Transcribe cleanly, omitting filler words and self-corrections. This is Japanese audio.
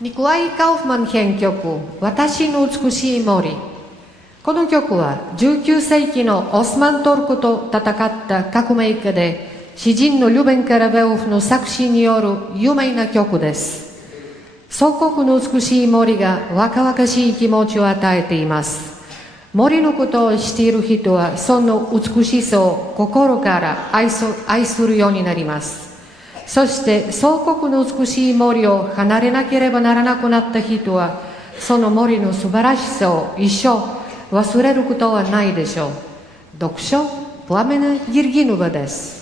ニコライ・カウフマン編曲「私の美しい森」。この曲は19世紀のオスマントルコと戦った革命家で詩人のリュベン・カラベロフの作詞による有名な曲です。祖国の美しい森が若々しい気持ちを与えています。森のことを知っている人はその美しさを心から愛するようになります。そして祖国の美しい森を離れなければならなくなった人はその森の素晴らしさを一生忘れることはないでしょう。読書プラメナ・ギルギノバです。